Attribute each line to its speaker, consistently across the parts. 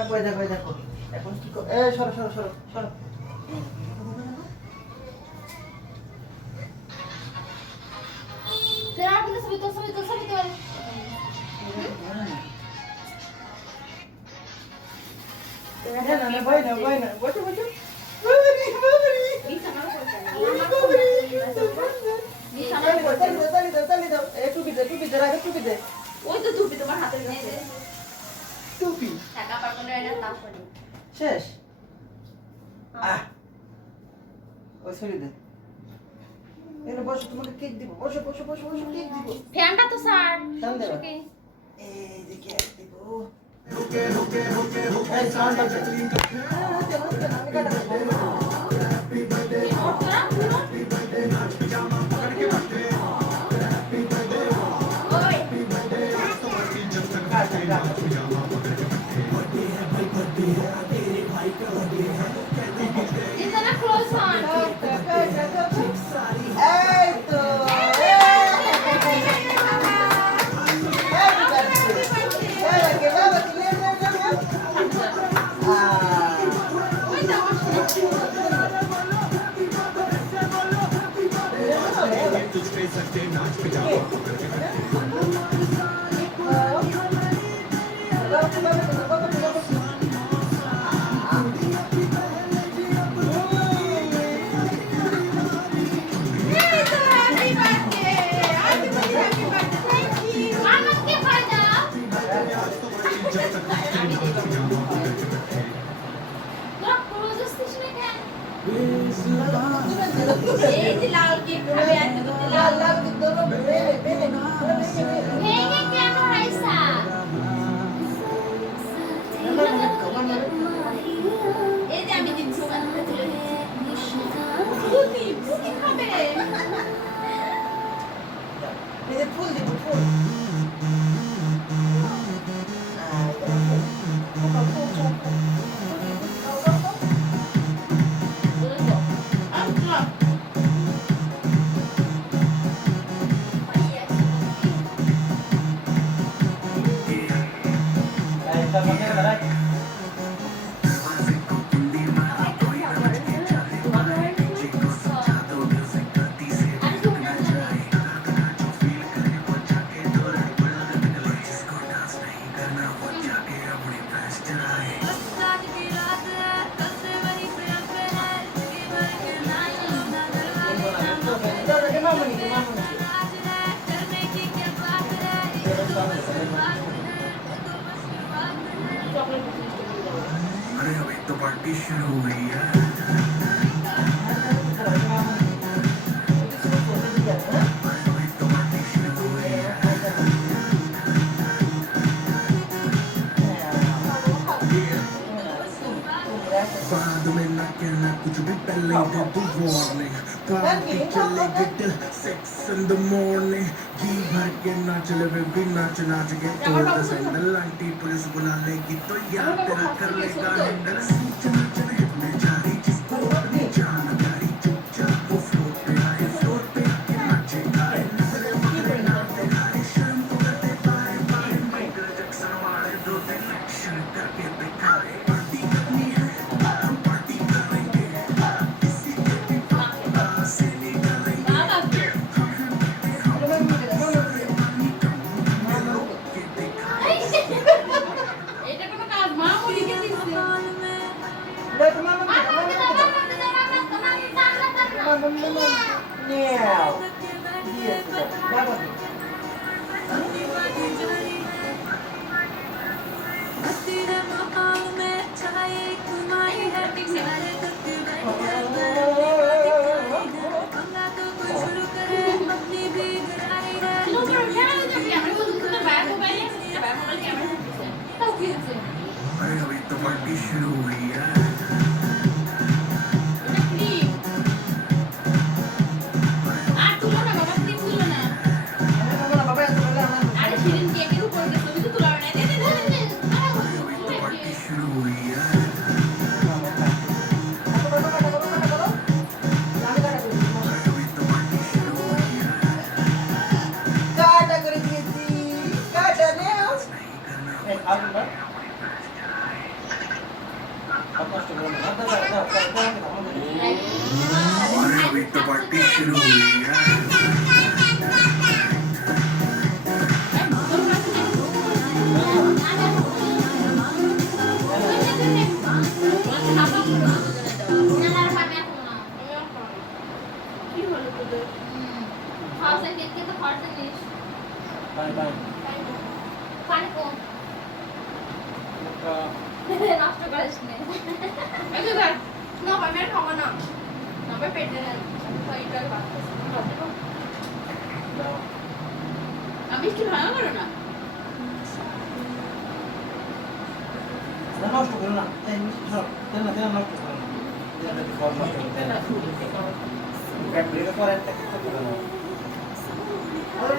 Speaker 1: এই দেখো দেখো। এখন কি এ সরো সরো সরো সরো। আহ। ওই ছড়ি দে। এখানে বসো তোমাকে কেক দিব। বসো বসো বসো বসো কেক দিব।
Speaker 2: ফ্যানটা তো স্যার।
Speaker 1: ফ্যান দেবা? এই কেক দিব এই সাউন্ড আছে হ্যাঁ, হচ্ছে না, হচ্ছে না, আমি কাটা দেবো। কাট, কাট।
Speaker 2: ইতনা
Speaker 1: এই
Speaker 2: যে
Speaker 3: partition over here. कुछ भी पहले दे तू वार्निंग पार्टी चलेगी till six in the morning जी भर के नाच ले वे भी नाच नाच के तोड़ दे सैंडल आंटी पुलिस बुला लेगी तो यार तेरा कर लेगा हैंडल सूच नाच मैं में जारी जिसको अपनी जान
Speaker 2: little meow years. That Really, the you,
Speaker 3: yeah. अभी तो पार्टी शुरू हो
Speaker 4: गई
Speaker 1: Bye bye.
Speaker 4: Bye. Bye. নষ্ট করিস নে।
Speaker 2: যে না খাব না। না পেটে নেন।
Speaker 1: দাও
Speaker 2: আমি কি ভালো করো না?
Speaker 1: না, নষ্ট করো না। এই মিষ্টি সব তেল না তেল নষ্ট করো নষ্ট একটা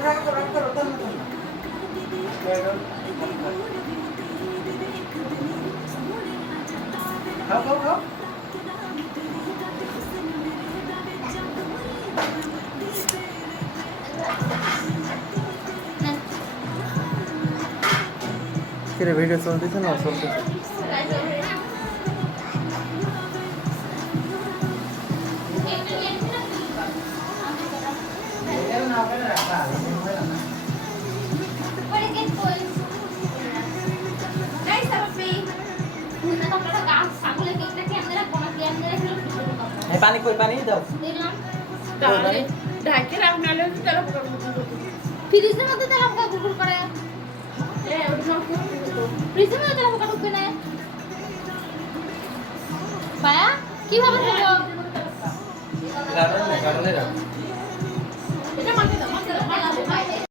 Speaker 1: রাখ রাখ তেল তেল না। খাও খাও খাও ভিডিও চলতেছে না? চলতেছে। পানি কই পানি দাও।
Speaker 2: তাহলে ঢাকে রাখ নাহলে হচ্ছে তেল
Speaker 4: ফ্রিজের মধ্যে তেল পোকা গুড়গুড় করে।
Speaker 2: এ ওটা কি হতো
Speaker 4: ফ্রিজের মধ্যে তেল পোকা ঢুকবে না পায়া কীভাবে ঢুকবো
Speaker 1: কারণে কারণে দাও